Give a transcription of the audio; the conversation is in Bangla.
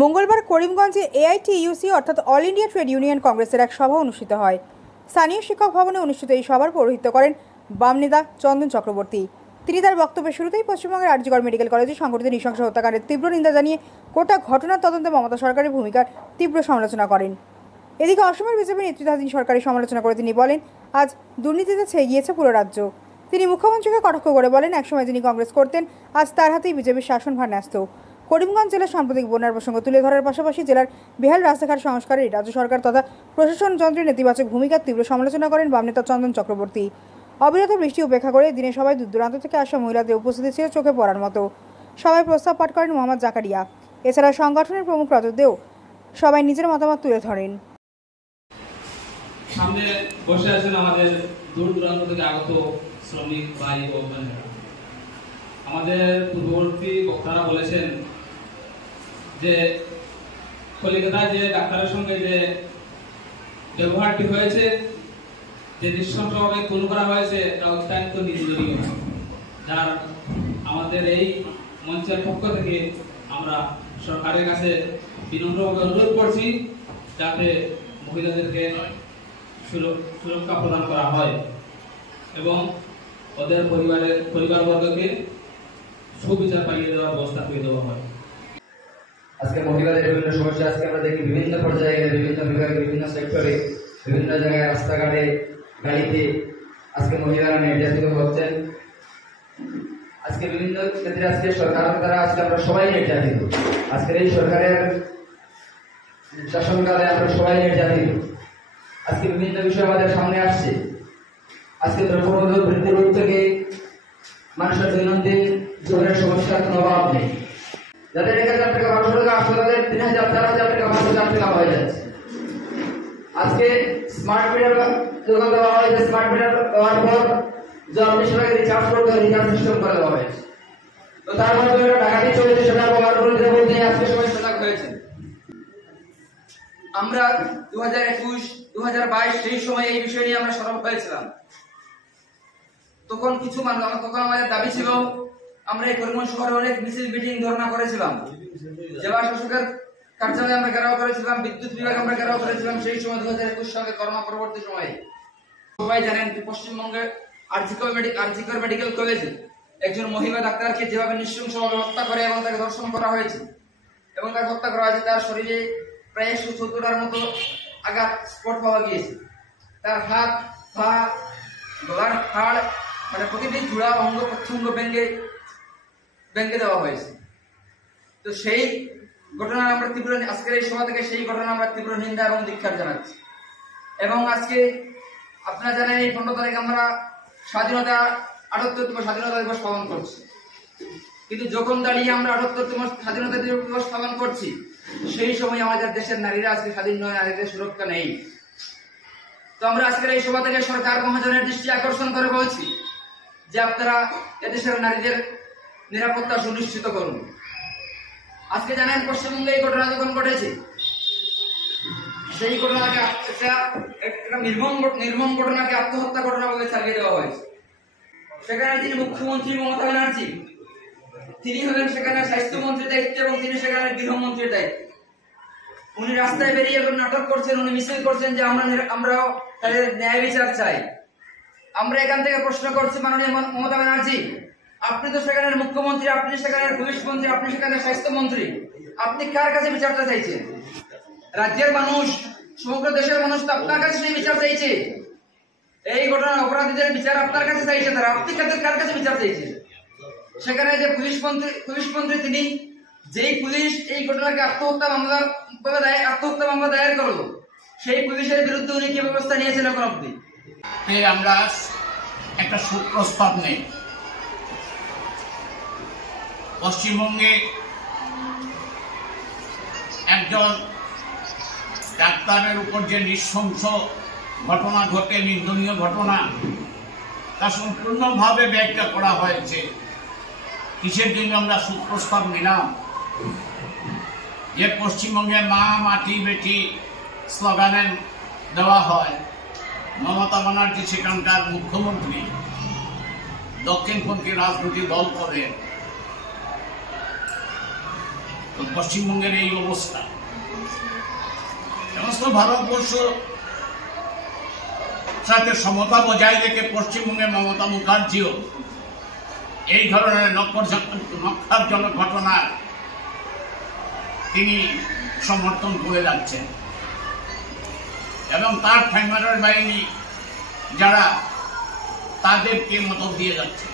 মঙ্গলবার করিমগঞ্জে এআইটিইউসি অর্থাৎ অল ইন্ডিয়া ট্রেড ইউনিয়ন কংগ্রেসের এক সভা অনুষ্ঠিত হয়। স্থানীয় শিক্ষক ভবনে অনুষ্ঠিত এই সভার পৌরোহিত্য করেন বাম নেতা চন্দন চক্রবর্তী। তিনি তার বক্তব্যের শুরুতেই পশ্চিমবঙ্গের আরজিকর মেডিকেল কলেজে সংঘটিত নৃশংস হত্যাকাণ্ডের তীব্র নিন্দা জানিয়ে গোটা ঘটনার তদন্তে মমতা সরকারের ভূমিকার তীব্র সমালোচনা করেন। এদিকে অসমের বিজেপি নেতৃত্বাধীন সরকারের সমালোচনা করে তিনি বলেন, আজ দুর্নীতিতে ছেয়ে গিয়েছে পুরো রাজ্য। তিনি মুখ্যমন্ত্রীকে কটাক্ষ করে বলেন, একসময় যিনি কংগ্রেস করতেন আজ তার হাতেই বিজেপির শাসনভার ন্যস্ত। করিমগঞ্জ জেলার সাম্প্রতিক বন্যার প্রসঙ্গ তুলে ধরার পাশাপাশি জেলার বেহাল রাস্তাঘাট সংস্কারে রাজ্য সরকার তথা প্রশাসন যন্ত্রের নেতিবাচক ভূমিকার তীব্র সমালোচনা করেন বাম নেতা চন্দন চক্রবর্তী। অবিরত বৃষ্টি উপেক্ষা করে দিনে সবাই দূর দূরান্ত থেকে আসা মহিলাদের উপস্থিতি ছিল চোখে পড়ার মতো। সবাই প্রস্তাব পাঠ করেন মোহাম্মদ জাকারিয়া। এছাড়া সংগঠনের প্রমুখ রজতদেও সবাই নিজের মতামত তুলে ধরেন। সামনে বসে আছেন আমাদের দূর দূরান্ত থেকে আগত শ্রমিক ভাই ও বোনেরা। আমাদের পূর্ববর্তী বক্তারা বলেছেন যে কলিকাতায় যে ডাক্তারের সঙ্গে যে ব্যবহারটি হয়েছে, যে নৃশংসভাবে খুন করা হয়েছে, তা অত্যন্ত নিন্দনীয়। যার আমাদের এই মঞ্চের পক্ষ থেকে আমরা সরকারের কাছে বিনম্রভাবে অনুরোধ করছি যাতে মহিলাদেরকে সুরক্ষা প্রদান করা হয় এবং ওদের পরিবারবর্গকে সুবিচার পাইয়ে দেওয়ার ব্যবস্থা করে দেওয়া হয়। আজকে মহিলাদের বিভিন্ন সমস্যা আজকে আমরা দেখি বিভিন্ন পর্যায়ে, বিভিন্ন বিভাগে, বিভিন্ন সেক্টরে, বিভিন্ন জায়গায়, রাস্তাঘাটে, গাড়িতে আজকে মহিলারা নির্যাতিত হচ্ছেন। আজকে বিভিন্ন ক্ষেত্রে আজকে সরকারের দ্বারা আজকে আমরা সবাই নির্যাতিত। আজকের এই সরকারের শাসনকালে আমরা সবাই নির্যাতিত। আজকে বিভিন্ন বিষয় আমাদের সামনে আসছে। আজকে দ্রব্যমূল্য বৃদ্ধির রোধ থেকে মানুষের দৈনন্দিন জীবনের সমস্যার কোনো অভাব নেই। যাদের 1000 টাকা 1200 টাকা আসলে তাদের 3000 4000 টাকা 5000 টাকা হয়ে যাচ্ছে। আজকে স্মার্ট মিটার যোগান দেওয়া হয়েছে। স্মার্ট মিটার দেওয়ার পর যে 1900 টাকা রিচার্জ করতে রিচার্জ সিস্টেম করে দেওয়া হয়েছে। তো তার মাধ্যমে ডাকাতি চলেছে, সেটা ব্যবহার করে বলতে আজকে সবাই সজাগ হয়েছে। আমরা 2021 2022 সেই সময় এই বিষয় নিয়ে আমরা সরব হয়েছিলাম। তখন কিছু মানুষ তখন আমাদের দাবি ছিল, আমরা এই করিমগঞ্জ শহরে অনেক মিছিল মিটিং ধর্ণা করেছিলাম। জেলা শাসকের কার্যালয়ে আমরা ঘেরাও করেছিলাম, বিদ্যুৎ বিভাগ আমরা ঘেরাও করেছিলাম। সেই সময় 2021 সালে করোনা পরবর্তী সময়ে সবাই জানেন পশ্চিমবঙ্গে আরজিকর মেডিকেল কলেজে একজন মহিলা ডাক্তারকে যেভাবে নৃশংসভাবে হত্যা করে এবং তাকে ধর্ষণ করা হয়েছে এবং তাকে হত্যা করা হয়েছে, তার শরীরে প্রায় 114টার মতো আঘাত স্পট পাওয়া গিয়েছে। তার হাত, পা, গলার হাড়, মানে প্রতিটি জোড়া অঙ্গ প্রত্যঙ্গ ভেঙে দেওয়া হয়েছে। তো সেই ঘটনা আমরা তীব্র, আজকের এই সভা থেকে সেই ঘটনা আমরা তীব্র নিন্দা এবং ধিক্কার জানাচ্ছি। এবং আজকে আপনারা জানেন এই 15 তারিখ আমরা 78তম স্বাধীনতা দিবস পালন করছি। কিন্তু যখন দাঁড়িয়ে আমরা 78তম স্বাধীনতা দিবস পালন করছি, সেই সময় আমাদের দেশের নারীরা আজকে স্বাধীন নয়, নারীদের সুরক্ষা নেই। তো আমরা আজকের এই সভা থেকে সরকার মহাজনের দৃষ্টি আকর্ষণ করে বলছি যে আপনারা এদেশের নারীদের নিরাপত্তা সুনিশ্চিত করুন। আজকে জানেন পশ্চিমবঙ্গে এই ঘটনা যখন ঘটেছে, সেই ঘটনাকে একটা নির্মম ঘটনাকে আত্মহত্যা ঘটনা বলে চালিয়ে দেওয়া হয়েছে। সেখানে যিনি মুখ্যমন্ত্রী মমতা ব্যানার্জি, তিনি হলেন সেখানে স্বাস্থ্যমন্ত্রীর দায়িত্ব এবং তিনি সেখানে গৃহমন্ত্রীর দায়িত্ব। উনি রাস্তায় বেরিয়ে এখন নাটক করছেন, উনি মিছিল করছেন যে আমরাও তাদের ন্যায় বিচার চাই। আমরা এখান থেকে প্রশ্ন করছি, মাননীয় মমতা ব্যানার্জি, আপনি তো সেখানের মুখ্যমন্ত্রী, আপনি সেখানের পুলিশ মন্ত্রী, আপনি সেখানের স্বাস্থ্যমন্ত্রী, আপনি কার কাছে বিচারটা চাইছেন? রাজ্যের মানুষ, সমগ্র দেশের মানুষ তো আপনার কাছে সেই বিচার চাইছে। এই ঘটনার অপরাধীদের বিচার আপনার কাছে চাইছে তারা, আপনি কার কাছে বিচার চাইছেন? সেখানে যে পুলিশ মন্ত্রী তিনি, যেই পুলিশ এই ঘটনাকে আত্মহত্যা মামলা দায়ের করলো, সেই পুলিশের বিরুদ্ধে উনি কি ব্যবস্থা নিয়েছেন এখন অব্দি? আমরা একটা সুপ্রস্তাব নেই। পশ্চিমবঙ্গে একজন ডাক্তারের উপর যে নৃশংস ঘটনা ঘটে, নিন্দনীয় ঘটনা, তা সম্পূর্ণভাবে ব্যাখ্যা করা হয়েছে। কিসের জন্য আমরা সুপ্রস্তাব নিলাম? যে পশ্চিমবঙ্গে মা, মাটি, বেটি স্লোগানে দেওয়া হয়, মমতা ব্যানার্জি সেখানকার মুখ্যমন্ত্রী, দক্ষিণপন্থী রাজনৈতিক দল করে তো পশ্চিমবঙ্গের এই অবস্থা। সমস্ত ভারতবর্ষ সাথে সমতা বজায় রেখে পশ্চিমবঙ্গে মমতা মুখার্জিও এই ধরনের নক্কারজনক ঘটনার তিনি সমর্থন করে যাচ্ছেন এবং তার ফ্যামিলির বাহিনী যারা তাদেরকে মদত দিয়ে যাচ্ছে।